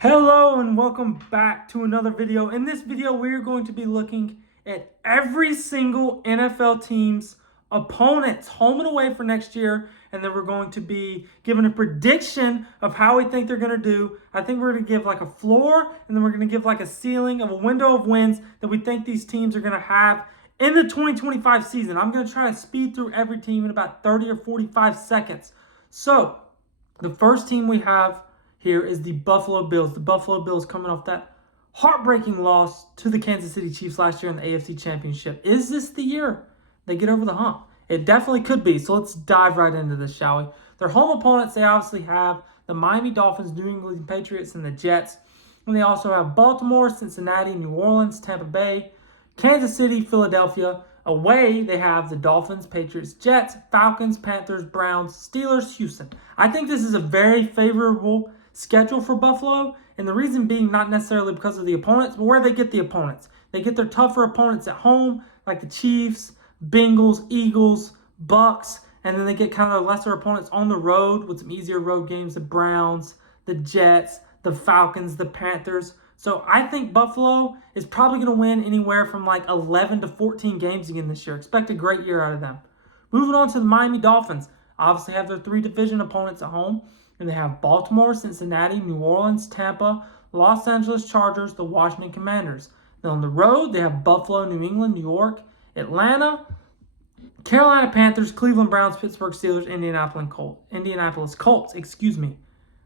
Hello and welcome back to another video. In this video, we're going to be looking at every single NFL team's opponents, home and away for next year. And then we're going to be giving a prediction of how we think they're going to do. I think we're going to give like a floor, and then we're going to give like a ceiling of a window of wins that we think these teams are going to have in the 2025 season. I'm going to try to speed through every team in about 30 or 45 seconds. So the first team we have here is the Buffalo Bills. The Buffalo Bills coming off that heartbreaking loss to the Kansas City Chiefs last year in the AFC Championship. Is this the year they get over the hump? It definitely could be. So let's dive right into this, shall we? Their home opponents, they obviously have the Miami Dolphins, New England Patriots, and the Jets. And they also have Baltimore, Cincinnati, New Orleans, Tampa Bay, Kansas City, Philadelphia. Away, they have the Dolphins, Patriots, Jets, Falcons, Panthers, Browns, Steelers, Houston. I think this is a very favorable schedule for Buffalo, and the reason being not necessarily because of the opponents, but where they get the opponents. They get their tougher opponents at home, like the Chiefs, Bengals, Eagles, Bucks, and then they get kind of lesser opponents on the road with some easier road games, the Browns, the Jets, the Falcons, the Panthers. So I think Buffalo is probably going to win anywhere from like 11 to 14 games again this year. Expect a great year out of them. Moving on to the Miami Dolphins. Obviously have their three division opponents at home. And they have Baltimore, Cincinnati, New Orleans, Tampa, Los Angeles Chargers, the Washington Commanders. Then on the road, they have Buffalo, New England, New York, Atlanta, Carolina Panthers, Cleveland Browns, Pittsburgh Steelers, Indianapolis Colts.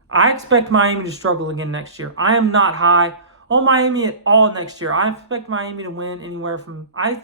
I expect Miami to struggle again next year. I am not high on Miami at all next year. I expect Miami to win anywhere from I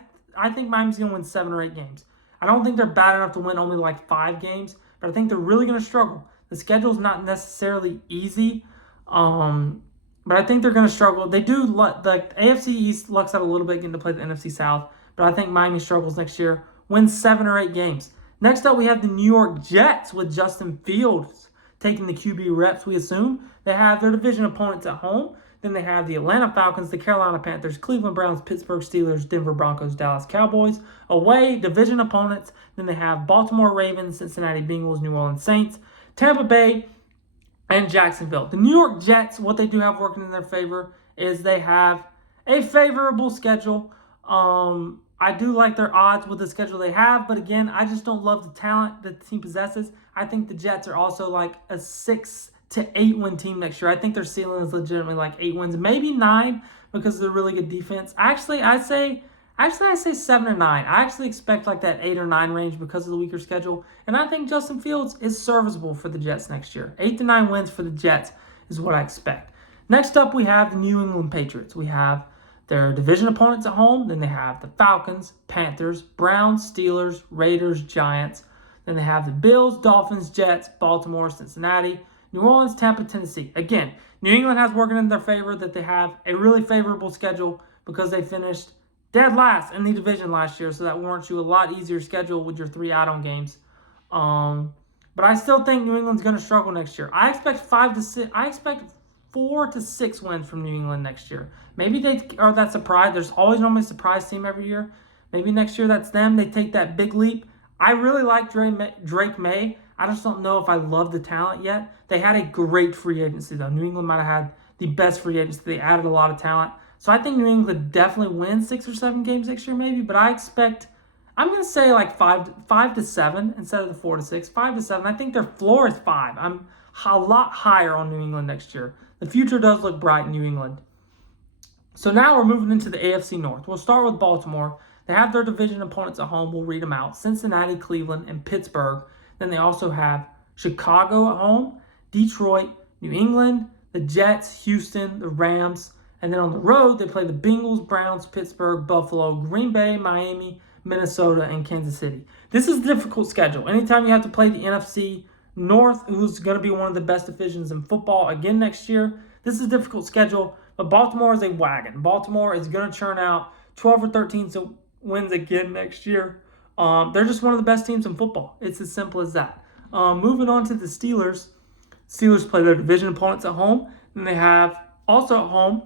think Miami's going to win 7 or 8 games. I don't think they're bad enough to win only like 5 games, but I think they're really going to struggle. The schedule's not necessarily easy, but I think they're going to struggle. They do, the AFC East lucks out a little bit getting to play the NFC South, but I think Miami struggles next year, wins 7 or 8 games. Next up, we have the New York Jets with Justin Fields taking the QB reps, we assume. They have their division opponents at home. Then they have the Atlanta Falcons, the Carolina Panthers, Cleveland Browns, Pittsburgh Steelers, Denver Broncos, Dallas Cowboys. Away, division opponents. Then they have Baltimore Ravens, Cincinnati Bengals, New Orleans Saints, Tampa Bay, and Jacksonville. The New York Jets, what they do have working in their favor is they have a favorable schedule. I do like their odds with the schedule they have, but again, I just don't love the talent that the team possesses. I think the Jets are also like a 6 to 8 win team next year. I think their ceiling is legitimately like 8 wins, maybe 9 because of the really good defense. Actually, I say 7 or 9. I actually expect like that 8 or 9 range because of the weaker schedule. And I think Justin Fields is serviceable for the Jets next year. 8 to 9 wins for the Jets is what I expect. Next up, we have the New England Patriots. We have their division opponents at home. Then they have the Falcons, Panthers, Browns, Steelers, Raiders, Giants. Then they have the Bills, Dolphins, Jets, Baltimore, Cincinnati, New Orleans, Tampa, Tennessee. Again, New England has working in their favor that they have a really favorable schedule because they finished dead last in the division last year, so that warrants you a lot easier schedule with your 3 add-on games. But I still think New England's going to struggle next year. I expect 4 to 6 wins from New England next year. Maybe they are that surprise. There's always normally a surprise team every year. Maybe next year that's them. They take that big leap. I really like Drake May. I just don't know if I love the talent yet. They had a great free agency, though. New England might have had the best free agency. They added a lot of talent. So I think New England definitely wins 6 or 7 games next year, maybe. But I'm going to say like 5 to 7 instead of the 4 to 6. 5 to 7. I think their floor is 5. I'm a lot higher on New England next year. The future does look bright in New England. So now we're moving into the AFC North. We'll start with Baltimore. They have their division opponents at home. We'll read them out. Cincinnati, Cleveland, and Pittsburgh. Then they also have Chicago at home, Detroit, New England, the Jets, Houston, the Rams. And then on the road, they play the Bengals, Browns, Pittsburgh, Buffalo, Green Bay, Miami, Minnesota, and Kansas City. This is a difficult schedule. Anytime you have to play the NFC North, who's going to be one of the best divisions in football again next year, this is a difficult schedule. But Baltimore is a wagon. Baltimore is going to churn out 12 or 13 wins again next year. They're just one of the best teams in football. It's as simple as that. Moving on to the Steelers. Steelers play their division opponents at home. And they have also at home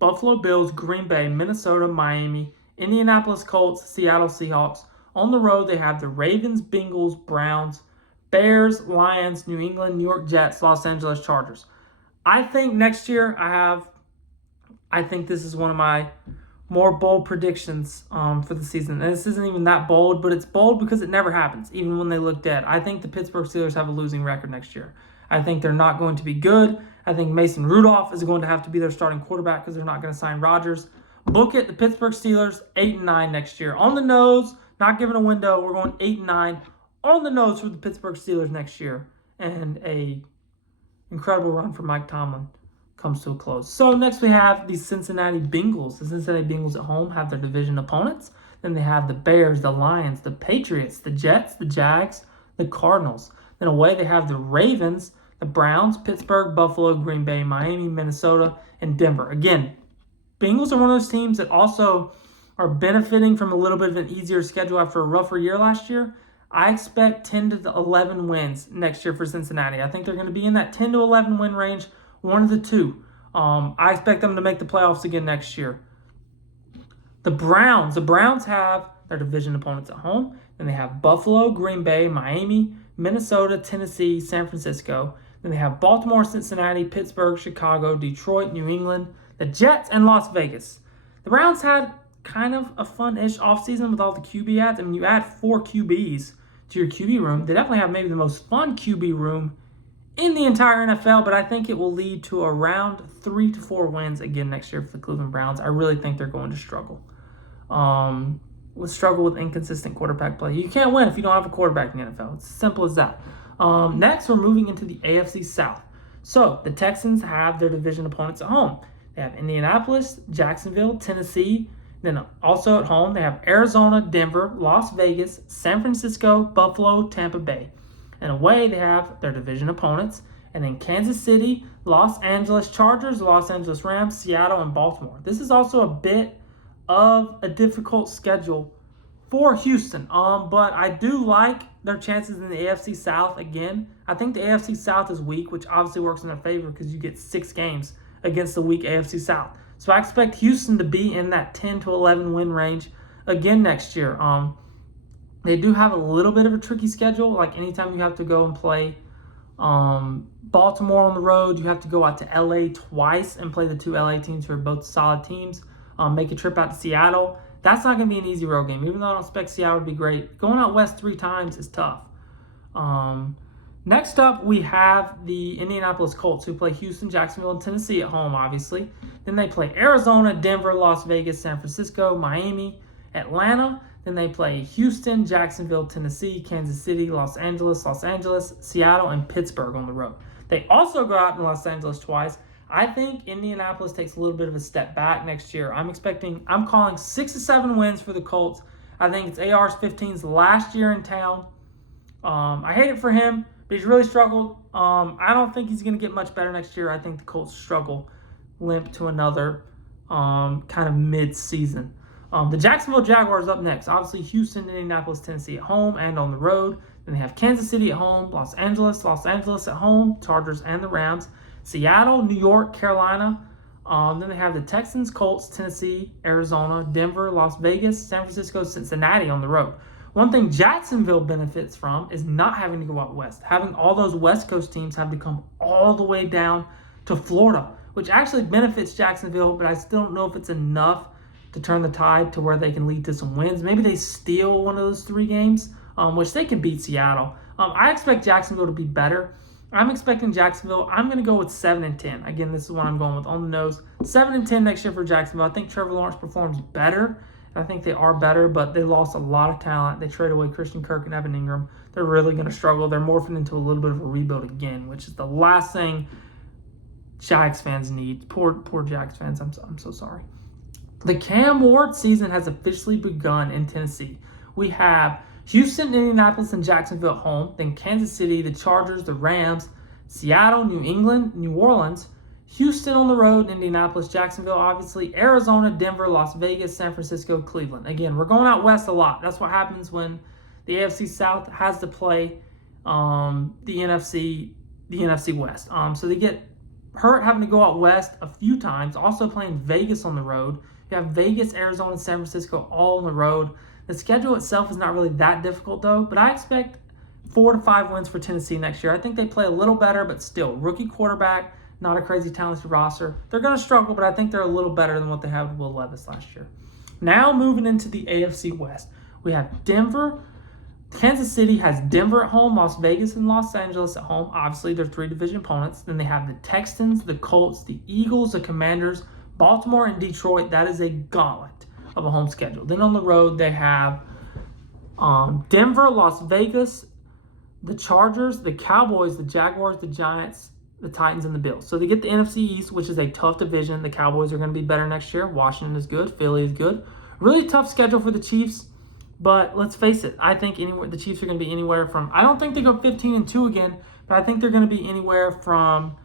Buffalo Bills, Green Bay, Minnesota, Miami, Indianapolis Colts, Seattle Seahawks. On the road, they have the Ravens, Bengals, Browns, Bears, Lions, New England, New York Jets, Los Angeles Chargers. I think next year I think this is one of my more bold predictions for the season. And this isn't even that bold, but it's bold because it never happens, even when they look dead. I think the Pittsburgh Steelers have a losing record next year. I think they're not going to be good. I think Mason Rudolph is going to have to be their starting quarterback because they're not going to sign Rodgers. Book it, the Pittsburgh Steelers, 8-9 next year. On the nose, not giving a window. We're going 8-9 on the nose for the Pittsburgh Steelers next year. And a incredible run for Mike Tomlin comes to a close. So next we have the Cincinnati Bengals. The Cincinnati Bengals at home have their division opponents. Then they have the Bears, the Lions, the Patriots, the Jets, the Jags, the Cardinals. Then away they have the Ravens, the Browns, Pittsburgh, Buffalo, Green Bay, Miami, Minnesota, and Denver. Again, Bengals are one of those teams that also are benefiting from a little bit of an easier schedule after a rougher year last year. I expect 10 to 11 wins next year for Cincinnati. I think they're going to be in that 10 to 11 win range, one of the two. I expect them to make the playoffs again next year. The Browns have their division opponents at home. Then they have Buffalo, Green Bay, Miami, Minnesota, Tennessee, San Francisco. Then they have Baltimore, Cincinnati, Pittsburgh, Chicago, Detroit, New England, the Jets, and Las Vegas. The Browns had kind of a fun-ish offseason with all the QB ads. I mean, you add 4 QBs to your QB room. They definitely have maybe the most fun QB room in the entire NFL, but I think it will lead to around 3 to 4 wins again next year for the Cleveland Browns. I really think they're going to struggle. Struggle with inconsistent quarterback play. You can't win if you don't have a quarterback in the NFL. It's as simple as that. Next, we're moving into the AFC South. So the Texans have their division opponents at home. They have Indianapolis, Jacksonville, Tennessee. Then also at home, they have Arizona, Denver, Las Vegas, San Francisco, Buffalo, Tampa Bay. And away, they have their division opponents. And then Kansas City, Los Angeles Chargers, Los Angeles Rams, Seattle, and Baltimore. This is also a bit of a difficult schedule for Houston. But I do like their chances in the AFC South again. I think the AFC South is weak, which obviously works in their favor because you get 6 games against the weak AFC South. So I expect Houston to be in that 10 to 11 win range again next year. They do have a little bit of a tricky schedule. Like anytime you have to go and play Baltimore on the road, you have to go out to LA twice and play the 2 LA teams who are both solid teams. Make a trip out to Seattle. That's not going to be an easy road game. Even though I don't expect Seattle to be great, going out west 3 times is tough. Next up, we have the Indianapolis Colts, who play Houston, Jacksonville, and Tennessee at home, obviously. Then they play Arizona, Denver, Las Vegas, San Francisco, Miami, Atlanta. Then they play Houston, Jacksonville, Tennessee, Kansas City, Los Angeles, Seattle, and Pittsburgh on the road. They also go out in Los Angeles twice. I think Indianapolis takes a little bit of a step back next year. I'm calling 6 to 7 wins for the Colts. I think it's AR-15's last year in town. I hate it for him, but he's really struggled. I don't think he's going to get much better next year. I think the Colts struggle, limp to another kind of mid-season. The Jacksonville Jaguars up next. Obviously, Houston, Indianapolis, Tennessee at home and on the road. Then they have Kansas City at home, Los Angeles at home, Chargers and the Rams. Seattle, New York, Carolina. Then they have the Texans, Colts, Tennessee, Arizona, Denver, Las Vegas, San Francisco, Cincinnati on the road. One thing Jacksonville benefits from is not having to go out west. Having all those West Coast teams have to come all the way down to Florida, which actually benefits Jacksonville, but I still don't know if it's enough to turn the tide to where they can lead to some wins. Maybe they steal one of those 3 games, which they can beat Seattle. I expect Jacksonville to be better. I'm expecting Jacksonville. I'm going to go with 7-10. Again, this is what I'm going with on the nose. 7-10 next year for Jacksonville. I think Trevor Lawrence performs better. I think they are better, but they lost a lot of talent. They traded away Christian Kirk and Evan Ingram. They're really going to struggle. They're morphing into a little bit of a rebuild again, which is the last thing Jags fans need. Poor Jags fans. I'm so sorry. The Cam Ward season has officially begun in Tennessee. We have Houston, Indianapolis, and Jacksonville at home. Then Kansas City, the Chargers, the Rams, Seattle, New England, New Orleans, Houston on the road, Indianapolis, Jacksonville, obviously, Arizona, Denver, Las Vegas, San Francisco, Cleveland. Again, we're going out west a lot. That's what happens when the AFC South has to play the NFC West. So they get hurt having to go out west a few times, also playing Vegas on the road. You have Vegas, Arizona, San Francisco all on the road. The schedule itself is not really that difficult, though, but I expect 4 to 5 wins for Tennessee next year. I think they play a little better, but still, rookie quarterback, Not a crazy talented roster. They're going to struggle, but I think they're a little better than what they had with Will Levis last year. Now moving into the AFC West, we have Denver. Kansas City has Denver at home, Las Vegas and Los Angeles at home. Obviously, they're three division opponents. Then they have the Texans, the Colts, the Eagles, the Commanders, Baltimore, and Detroit. That is a gauntlet of a home schedule. Then on the road, they have Denver, Las Vegas, the Chargers, the Cowboys, the Jaguars, the Giants, the Titans, and the Bills. So they get the NFC East, which is a tough division. The Cowboys are going to be better next year. Washington is good. Philly is good. Really tough schedule for the Chiefs. But let's face it, I think the Chiefs are going to be anywhere from, I don't think they go 15-2 again, but I think they're going to be anywhere from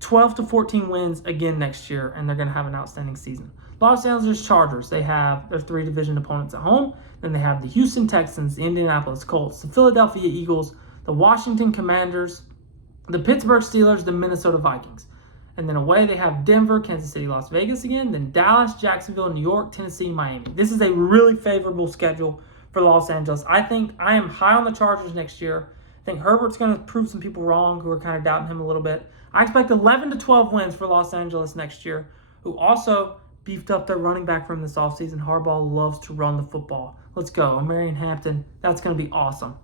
12 to 14 wins again next year, and they're going to have an outstanding season. Los Angeles Chargers, they have their three division opponents at home. Then they have the Houston Texans, the Indianapolis Colts, the Philadelphia Eagles, the Washington Commanders, the Pittsburgh Steelers, the Minnesota Vikings. And then away they have Denver, Kansas City, Las Vegas again, then Dallas, Jacksonville, New York, Tennessee, Miami. This is a really favorable schedule for Los Angeles. I think I am high on the Chargers next year. I think Herbert's going to prove some people wrong who are kind of doubting him a little bit. I expect 11 to 12 wins for Los Angeles next year, who also beefed up their running back from this offseason. Harbaugh loves to run the football. Let's go. Marion Hampton, that's going to be awesome.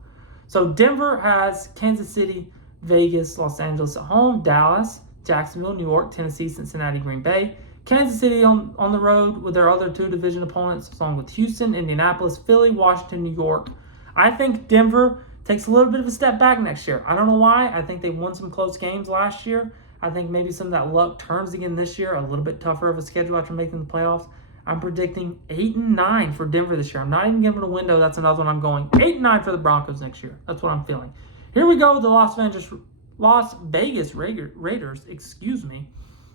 So Denver has Kansas City, Vegas, Los Angeles at home, Dallas, Jacksonville, New York, Tennessee, Cincinnati, Green Bay. Kansas City on the road with their other two division opponents, along with Houston, Indianapolis, Philly, Washington, New York. I think Denver takes a little bit of a step back next year. I don't know why. I think they won some close games last year. I think maybe some of that luck turns again this year. A little bit tougher of a schedule after making the playoffs. I'm predicting 8-9 for Denver this year. I'm not even giving a window. That's another one I'm going. 8-9 for the Broncos next year. That's what I'm feeling. Here we go with the Las Vegas Raiders,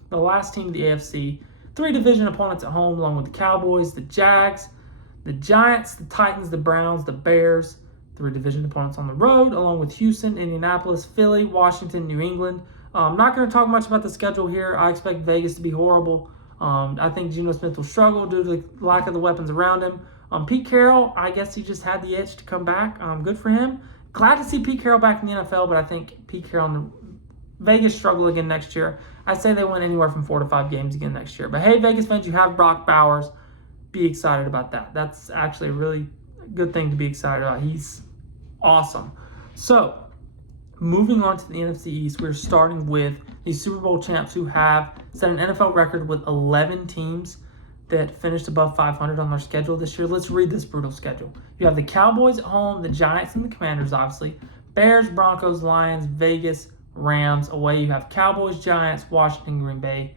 the last team of the AFC. Three division opponents at home, along with the Cowboys, the Jags, the Giants, the Titans, the Browns, the Bears. Three division opponents on the road, along with Houston, Indianapolis, Philly, Washington, New England. I'm not going to talk much about the schedule here. I expect Vegas to be horrible. I think Geno Smith will struggle due to the lack of the weapons around him. Pete Carroll, I guess he just had the itch to come back. Good for him. Glad to see Pete Carroll back in the NFL, but I think Pete Carroll and the Vegas struggle again next year. I say they win anywhere from 4 to 5 games again next year. But hey, Vegas fans, you have Brock Bowers. Be excited about that. That's actually a really good thing to be excited about. He's awesome. So, moving on to the NFC East, we're starting with the Super Bowl champs who have set an NFL record with 11 teams that finished above 500 on their schedule this year. Let's read this brutal schedule. You have the Cowboys at home, the Giants and the Commanders, obviously. Bears, Broncos, Lions, Vegas, Rams. Away you have Cowboys, Giants, Washington, Green Bay,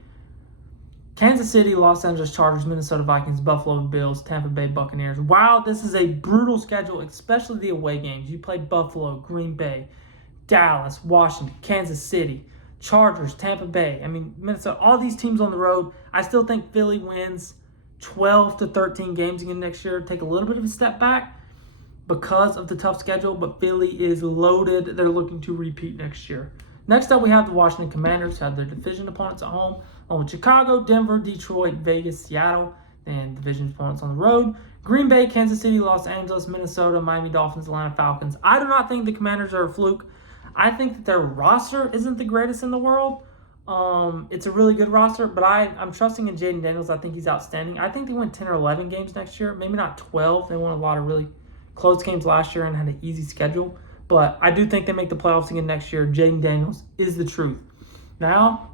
Kansas City, Los Angeles Chargers, Minnesota Vikings, Buffalo Bills, Tampa Bay Buccaneers. Wow, this is a brutal schedule, especially the away games. You play Buffalo, Green Bay, Dallas, Washington, Kansas City, Chargers, Tampa Bay. Minnesota, all these teams on the road. I still think Philly wins 12 to 13 games again next year. Take a little bit of a step back because of the tough schedule, but Philly is loaded. They're looking to repeat next year. Next up, we have the Washington Commanders, who have their division opponents at home, along with Chicago, Denver, Detroit, Vegas, Seattle, and division opponents on the road. Green Bay, Kansas City, Los Angeles, Minnesota, Miami Dolphins, Atlanta Falcons. I do not think the Commanders are a fluke. I think that their roster isn't the greatest in the world. It's a really good roster, but I'm trusting in Jaden Daniels. I think he's outstanding. I think they win 10 or 11 games next year, maybe not 12. They won a lot of really close games last year and had an easy schedule. But I do think they make the playoffs again next year. Jaden Daniels is the truth. Now,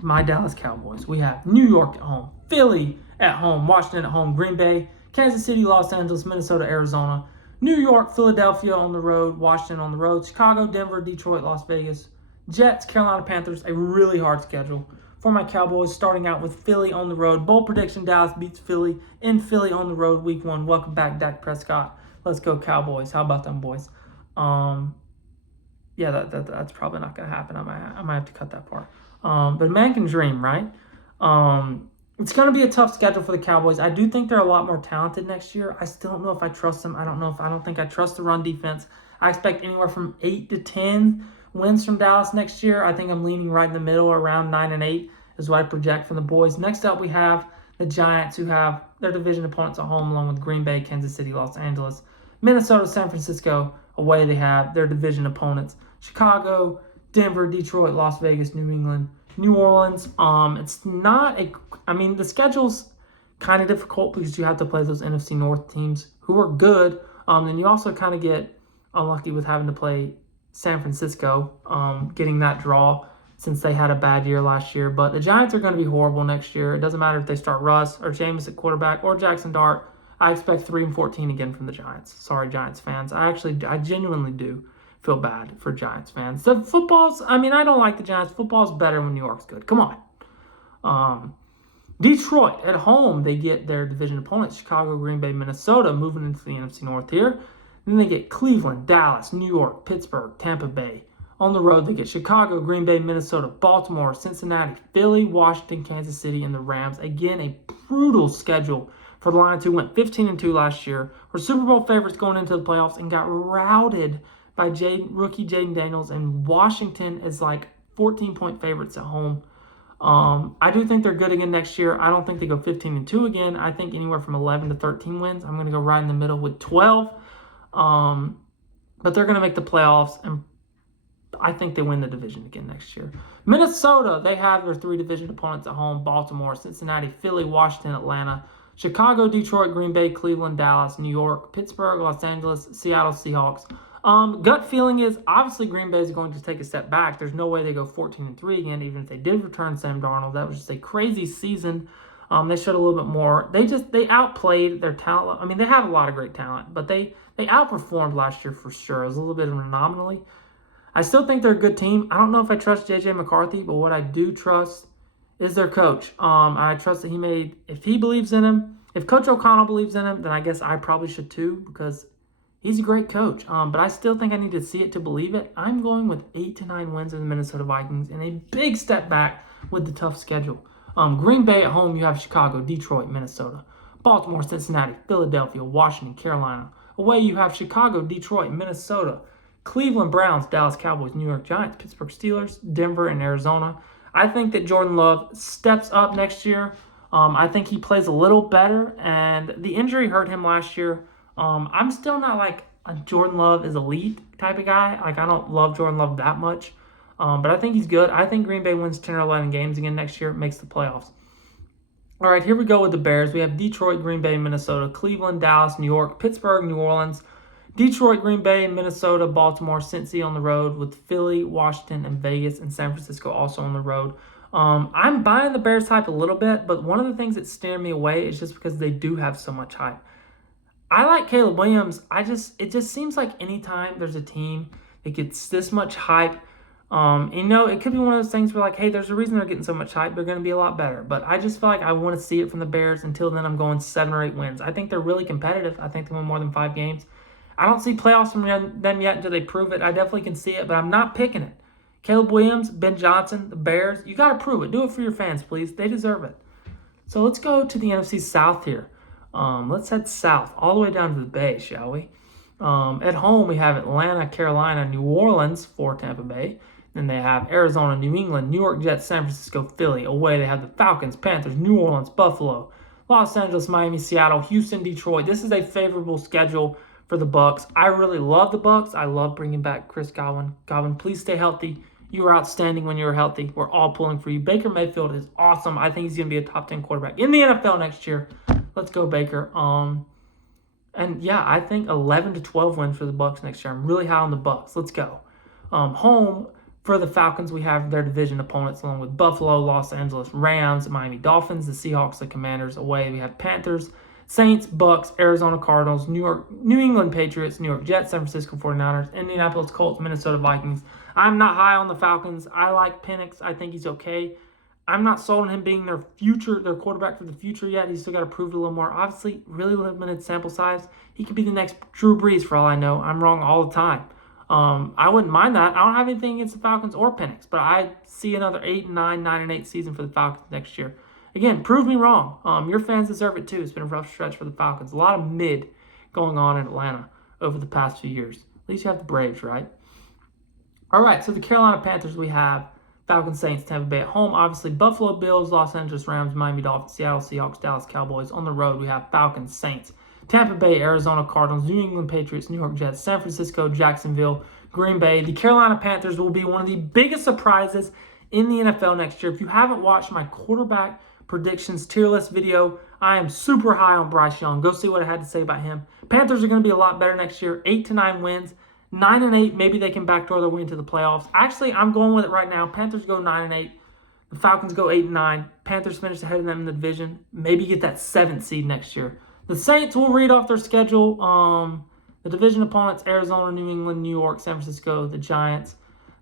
my Dallas Cowboys. We have New York at home, Philly at home, Washington at home, Green Bay, Kansas City, Los Angeles, Minnesota, Arizona, New York, Philadelphia on the road, Washington on the road, Chicago, Denver, Detroit, Las Vegas, Jets, Carolina Panthers. A really hard schedule for my Cowboys, starting out with Philly on the road. Bold prediction, Dallas beats Philly in Philly on the road week 1. Welcome back, Dak Prescott. Let's go Cowboys. How about them boys? That's probably not going to happen. I might have to cut that part. But a man can dream, right? It's going to be a tough schedule for the Cowboys. I do think they're a lot more talented next year. I still don't know if I trust them. I don't think I trust the run defense. I expect anywhere from 8 to 10 wins from Dallas next year. I think I'm leaning right in the middle, around 9-8 is what I project from the boys. Next up, we have the Giants, who have their division opponents at home, along with Green Bay, Kansas City, Los Angeles, Minnesota, San Francisco. Away they have their division opponents, Chicago, Denver, Detroit, Las Vegas, New England, New Orleans. It's not a. I mean, the schedule's kind of difficult because you have to play those NFC North teams who are good. And you also kind of get unlucky with having to play San Francisco, getting that draw since they had a bad year last year. But the Giants are going to be horrible next year. It doesn't matter if they start Russ or Jameis at quarterback or Jackson Dart. I expect 3-14 again from the Giants. Sorry, Giants fans. I genuinely do feel bad for Giants fans. The football's, I mean, I don't like the Giants. Football's better when New York's good. Come on. Detroit at home, they get their division opponents, Chicago, Green Bay, Minnesota, moving into the NFC North here. Then they get Cleveland, Dallas, New York, Pittsburgh, Tampa Bay. On the road, they get Chicago, Green Bay, Minnesota, Baltimore, Cincinnati, Philly, Washington, Kansas City, and the Rams. Again, a brutal schedule for the Lions, who went 15-2 last year, were Super Bowl favorites going into the playoffs and got routed by rookie Jaden Daniels, and Washington is like 14-point favorites at home. I do think they're good again next year. I don't think they go 15-2 again. I think anywhere from 11 to 13 wins. I'm going to go right in the middle with 12. But they're going to make the playoffs, and I think they win the division again next year. Minnesota, they have their 3 division opponents at home: Baltimore, Cincinnati, Philly, Washington, Atlanta. Chicago, Detroit, Green Bay, Cleveland, Dallas, New York, Pittsburgh, Los Angeles, Seattle Seahawks. Gut feeling is obviously Green Bay is going to take a step back. There's no way they go 14-3 again, even if they did return Sam Darnold. That was just a crazy season. They showed a little bit more. They outplayed their talent. I mean, they have a lot of great talent, but they outperformed last year for sure. It was a little bit of an anomaly. I still think they're a good team. I don't know if I trust J.J. McCarthy, but what I do trust is their coach. I trust that if he believes in him, if Coach O'Connell believes in him, then I guess I probably should too, because he's a great coach. But I still think I need to see it to believe it. I'm going with 8 to 9 wins in the Minnesota Vikings and a big step back with the tough schedule. Green Bay at home, you have Chicago, Detroit, Minnesota. Baltimore, Cincinnati, Philadelphia, Washington, Carolina. Away, you have Chicago, Detroit, Minnesota. Cleveland Browns, Dallas Cowboys, New York Giants, Pittsburgh Steelers, Denver, and Arizona. I think that Jordan Love steps up next year. I think he plays a little better, and the injury hurt him last year. I'm still not like a Jordan Love is elite type of guy. Like, I don't love Jordan Love that much, but I think he's good. I think Green Bay wins 10 or 11 games again next year, makes the playoffs. All right, here we go with the Bears. We have Detroit, Green Bay, Minnesota, Cleveland, Dallas, New York, Pittsburgh, New Orleans. Detroit, Green Bay, Minnesota, Baltimore, Cincy on the road, with Philly, Washington, and Vegas, and San Francisco also on the road. I'm buying the Bears hype a little bit, but one of the things that steer me away is just because they do have so much hype. I like Caleb Williams. It just seems like anytime there's a team that gets this much hype, it could be one of those things where, like, hey, there's a reason they're getting so much hype. They're going to be a lot better. But I just feel like I want to see it from the Bears. Until then, I'm going 7 or 8 wins. I think they're really competitive. I think they win more than 5 games. I don't see playoffs from them yet until they prove it. I definitely can see it, but I'm not picking it. Caleb Williams, Ben Johnson, the Bears, you got to prove it. Do it for your fans, please. They deserve it. So let's go to the NFC South here. Let's head south, all the way down to the Bay, shall we? At home, we have Atlanta, Carolina, New Orleans for Tampa Bay. Then they have Arizona, New England, New York Jets, San Francisco, Philly. Away, they have the Falcons, Panthers, New Orleans, Buffalo, Los Angeles, Miami, Seattle, Houston, Detroit. This is a favorable schedule for the Bucs. I really love the Bucs. I love bringing back Chris Godwin. Godwin, please stay healthy. You were outstanding when you were healthy. We're all pulling for you. Baker Mayfield is awesome. I think he's going to be a top 10 quarterback in the NFL next year. Let's go, Baker. And yeah, I think 11 to 12 wins for the Bucs next year. I'm really high on the Bucs. Let's go. Home for the Falcons, we have their division opponents along with Buffalo, Los Angeles Rams, Miami Dolphins, the Seahawks, the Commanders. Away, we have Panthers, Saints, Bucks, Arizona Cardinals, New England Patriots, New York Jets, San Francisco 49ers, Indianapolis Colts, Minnesota Vikings. I'm not high on the Falcons. I like Penix. I think he's okay. I'm not sold on him being their quarterback for the future yet. He's still got to prove it a little more. Obviously, really limited sample size. He could be the next Drew Brees for all I know. I'm wrong all the time. I wouldn't mind that. I don't have anything against the Falcons or Penix, but I see another 8-9, 9-8 season for the Falcons next year. Again, prove me wrong. Your fans deserve it too. It's been a rough stretch for the Falcons. A lot of mid going on in Atlanta over the past few years. At least you have the Braves, right? All right, so the Carolina Panthers, we have Falcons, Saints, Tampa Bay at home. Obviously, Buffalo Bills, Los Angeles Rams, Miami Dolphins, Seattle Seahawks, Dallas Cowboys. On the road, we have Falcons, Saints, Tampa Bay, Arizona Cardinals, New England Patriots, New York Jets, San Francisco, Jacksonville, Green Bay. The Carolina Panthers will be one of the biggest surprises in the NFL next year. If you haven't watched my quarterback predictions tier list video, I am super high on Bryce Young. Go see what I had to say about him. Panthers are going to be a lot better next year. 8 to 9 wins. 9-8, maybe they can backdoor their way into the playoffs. Actually, I'm going with it right now. Panthers go 9-8. The Falcons go 8-9. Panthers finish ahead of them in the division. Maybe get that 7th seed next year. The Saints will read off their schedule. The division opponents: Arizona, New England, New York, San Francisco, the Giants.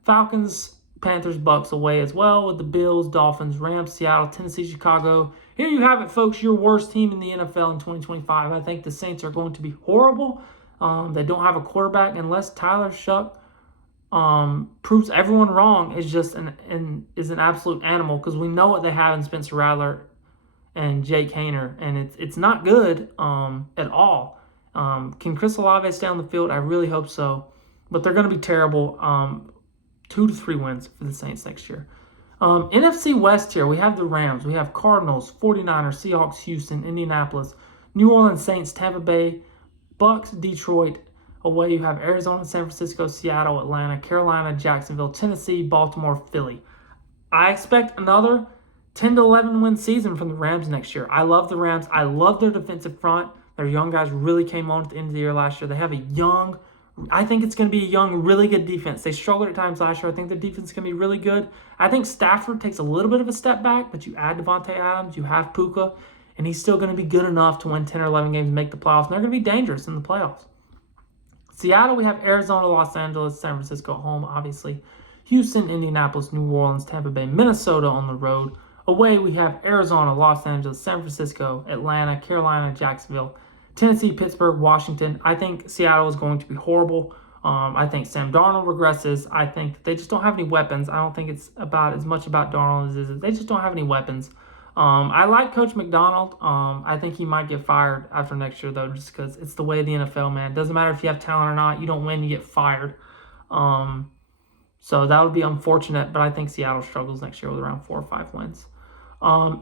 Falcons, Panthers, Bucks away as well, with the Bills, Dolphins, Rams, Seattle, Tennessee, Chicago. Here you have it, folks. Your worst team in the NFL in 2025. I think the Saints are going to be horrible. They don't have a quarterback unless Tyler Shuck proves everyone wrong. Is just an absolute animal, because we know what they have in Spencer Rattler and Jake Hayner, and it's not good at all. Can Chris Olave stay on the field? I really hope so, but they're going to be terrible. 2 to 3 wins for the Saints next year. NFC West here, we have the Rams, we have Cardinals, 49ers, Seahawks, Houston, Indianapolis, New Orleans Saints, Tampa Bay, Bucks, Detroit. Away you have Arizona, San Francisco, Seattle, Atlanta, Carolina, Jacksonville, Tennessee, Baltimore, Philly. I expect another 10 to 11 win season from the Rams next year. I love the Rams. I love their defensive front. Their young guys really came on at the end of the year last year. They have I think it's going to be a young, really good defense. They struggled at times last year. I think the defense is going to be really good. I think Stafford takes a little bit of a step back, but you add Devontae Adams, you have Puka, and he's still going to be good enough to win 10 or 11 games and make the playoffs. And they're going to be dangerous in the playoffs. Seattle, we have Arizona, Los Angeles, San Francisco at home, obviously. Houston, Indianapolis, New Orleans, Tampa Bay, Minnesota on the road. Away, we have Arizona, Los Angeles, San Francisco, Atlanta, Carolina, Jacksonville, Tennessee, Pittsburgh, Washington. I think Seattle is going to be horrible. I think Sam Darnold regresses. I think they just don't have any weapons. I don't think it's about as much about Darnold as it is. They just don't have any weapons. I like Coach McDonald. I think he might get fired after next year, though, just because it's the way of the NFL, man. It doesn't matter if you have talent or not. You don't win, you get fired. So that would be unfortunate, but I think Seattle struggles next year with around 4 or 5 wins.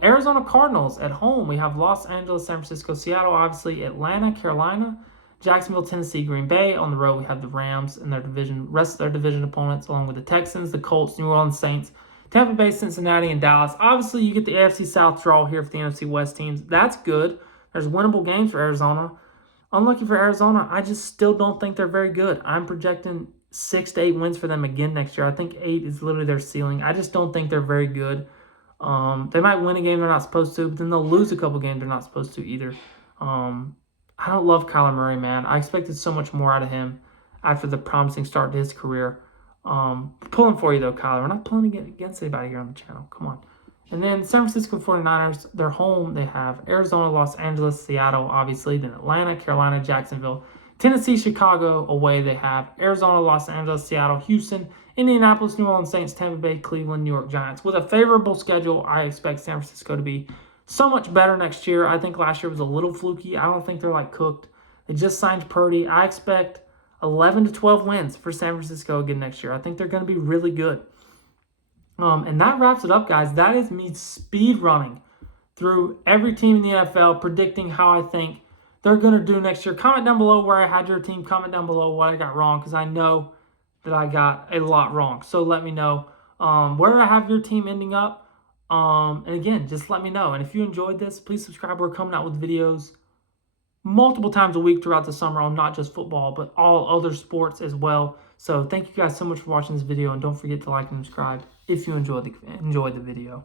Arizona Cardinals at home. We have Los Angeles, San Francisco, Seattle, obviously, Atlanta, Carolina, Jacksonville, Tennessee, Green Bay. On the road, we have the Rams and rest of their division opponents, along with the Texans, the Colts, New Orleans Saints, Tampa Bay, Cincinnati, and Dallas. Obviously, you get the AFC South draw here for the NFC West teams. That's good. There's winnable games for Arizona. Unlucky for Arizona, I just still don't think they're very good. I'm projecting 6 to 8 wins for them again next year. I think 8 is literally their ceiling. I just don't think they're very good. They might win a game they're not supposed to, but then they'll lose a couple games they're not supposed to either. I don't love Kyler Murray, man. I expected so much more out of him after the promising start to his career. Pulling for you, though, Kyler. We're not pulling against anybody here on the channel. Come on. And then San Francisco 49ers, they're home. They have Arizona, Los Angeles, Seattle, obviously. Then Atlanta, Carolina, Jacksonville, Tennessee, Chicago. Away, they have Arizona, Los Angeles, Seattle, Houston, Indianapolis, New Orleans Saints, Tampa Bay, Cleveland, New York Giants. With a favorable schedule, I expect San Francisco to be so much better next year. I think last year was a little fluky. I don't think they're cooked. They just signed Purdy. I expect 11 to 12 wins for San Francisco again next year. I think they're going to be really good. And that wraps it up, guys. That is me speed running through every team in the NFL, predicting how I think they're going to do next year. Comment down below where I had your team. Comment down below what I got wrong, because I know that I got a lot wrong. So let me know where I have your team ending up. And again, just let me know. And if you enjoyed this, please subscribe. We're coming out with videos multiple times a week throughout the summer on not just football, but all other sports as well. So thank you guys so much for watching this video, and don't forget to like and subscribe if you enjoyed the video.